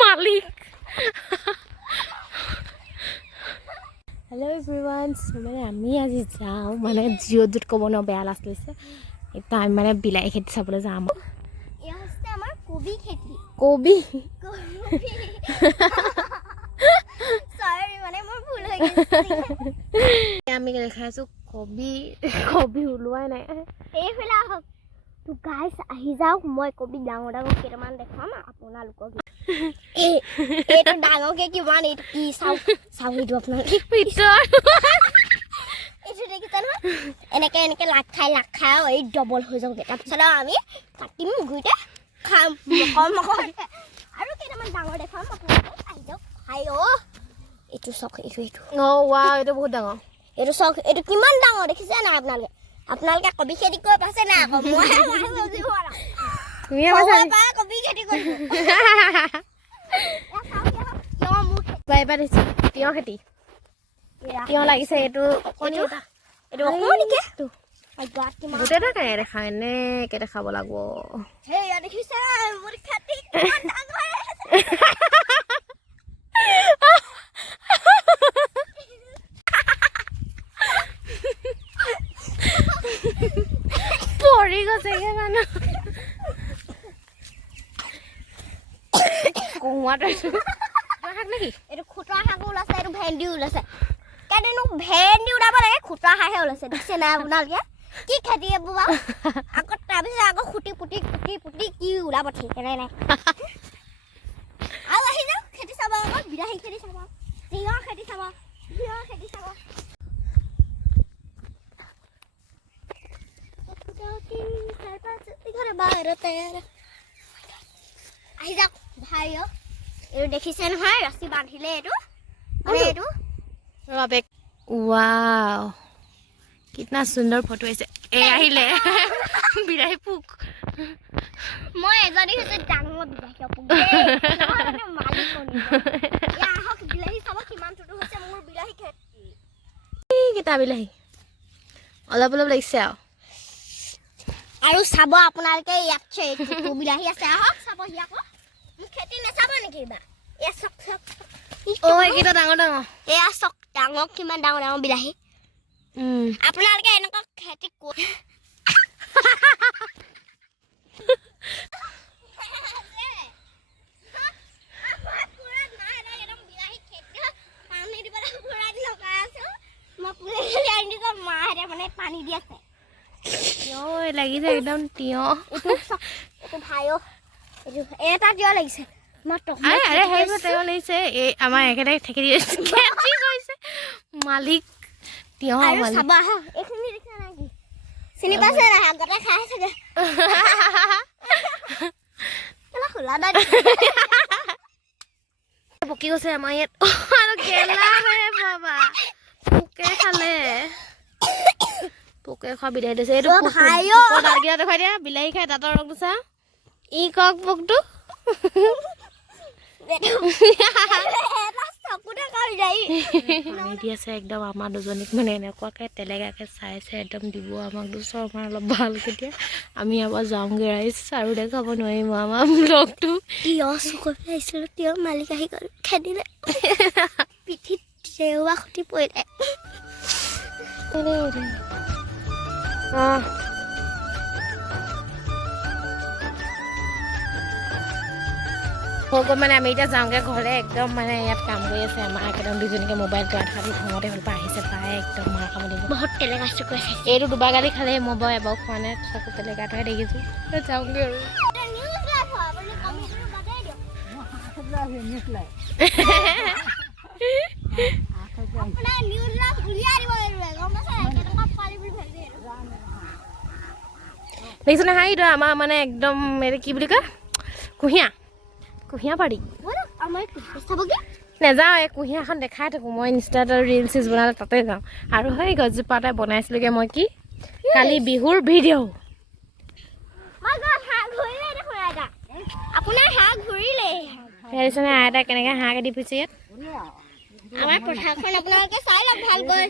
মালিক hello' everyone মানে আমি আজি যাওঁ মানে জিঅ'টোত ক'ব ন বেয়া লাষ্ট লৈছে এতিয়া আমি মানে বিলাহী খেতি চাবলৈ যাম আমাৰ কবি খেতি কবি সৰি মানে মোৰ ভুল হৈ গৈছে আমি দেখাইছো কবি কবি ওলোৱাই নাই এইফালে আহক তো গাইছ আহি যাওক মই কবি ডাঙৰ ডাঙৰ কেইটামান দেখাম আপোনালোকক এইটো ডাঙৰকে কিমান এইটো কি চাওক এইটো আপোনালোকে এইটো দেখিছে নহয় এনেকে এনেকে লাগ খাই এই ডবল হৈ যাওক তাৰপিছত আমি কাটিম গুইটা খাম মকৰ আৰু কেইটামান ডাঙৰ দেখাম আপোনালোকক আহি যাওক খাই এইটো চাওক এইটো ৱাও এইটো বহুত ডাঙৰ এইটো চাওক এইটো কিমান ডাঙৰ দেখিছে নাই আপোনালোকে কবি খেতি কৰি পাইছে নাই আকৌ মই কবি খেতি কৰিব তিয়হ খেতি তিয়হ লাগিছে এইটো গোটেইটা কেনে দেখা এনেকে দেখাব লাগিব পৰি গৈছেগে মানুহ নেকি এইটো খুতৰা শাক ওলাইছে এইটো ভেন্দি ওলাইছে কেনেনো ভেন্দি ওলাব লাগে খুতৰা শাকহে ওলাইছে দেখিছে নাই আপোনালোকে কি খেতি বাবা আকৌ তাৰপিছত আকৌ খুটি পুটি কি ওলাব ঠিক নাই আৰু আহি যাওক খেতি চাব আকৌ বিলাহী খেতি চাব তিয়হ খেতি চাব আহি যাওক ভাই এইটো দেখিছে নহয় ৰছী বান্ধিলে এইটো মানে এইটো ৱাও কিতনা সুন্দৰ ফটো আহিছে আহিলে বিলাহী পোক মই এজনী হৈছে ডাঙৰ বিলাহী পোক মালিক আহক বিলাহী চাব কিমান টুটু হৈছে মোৰ বিলাহী খেতি কেইটা বিলাহী অলপ লাগিছে আৰু চাব আপোনালোকে ইয়াত বিলাহী আছে আহক চাব আকৌ মোক খেতি নাচাব নেকি বা এয়া চক এইকেইটা ডাঙৰ এয়া চক ডাঙৰ কিমান ডাঙৰ বিলাহী আপোনালোকে এনেকুৱা খেতি মানে পানী দি আছে লাগিছে একদম তিয়হ এটা তিয়হ লাগিছে লাগিছে এই আমাৰ একেটাই থাকি দিছে মালিক তিয়হ চাব আহক এইখিনি দেখিছে নেকি চিনি পাইছে নাই আগতে খাই চাগে খোলা নাই পকি গৈছে আমাৰ ইয়াত পোকে খোৱা বিলাহী দিছে এইটো দেখুৱাই দিয়া বিলাহী খাই দাঁতৰ ৰং দিছা ই কক পোকটো দি আছে একদম আমাৰ দুজনীক মানে এনেকুৱাকে তেলেগাকে চাইছে একদম দিব আমাক দুচৰ আমাৰ অলপ ভালকে দিয়া আমি এবাৰ যাওঁগে ৰাইজ আৰু দেখাব নোৱাৰিম আমাৰ ব্লগটো তিয়হ মালিক আহি গ'ল খেদিলে পিঠিত জেওৱা খুটি পৰিলে মানে আমি এতিয়া যাওঁগে ঘৰলে একদম মানে ইয়াত কাম কৰি আছে আমাৰ একদম দুজনীকে মোবাইলটো আঠাটো খঙতে হ'ল পৰা আহিছে পায় একদম মাৰ খাব দিব বহুত তেলেগা চকুৱে এইটো দুবাৰ গালি খালে মই বাৰু এবাৰ খোৱা নাই চকু তেলেগাটোহে দেখিছোঁ যাওঁগে আৰু দেখিছ নে হাঁহি আমাৰ মানে একদম এইটো কি বুলি কয় কুঁহিয়া পাৰি নেযাওঁ এই কুঁহিয়াখন দেখাই থাকোঁ মই ইনষ্টাত আৰু ৰিলচ বনালে তাতে যাওঁ আৰু সেই গছজোপা এটাই বনাইছিলোঁগৈ মই কি কালি বিহুৰ ভিডিঅ' দেখিছেনে আইতাই কেনেকৈ হাঁহ কাটি ফুৰিছে ইয়াত আমাৰ পথাৰখন আপোনালোকে চাই লওক ভালকৈ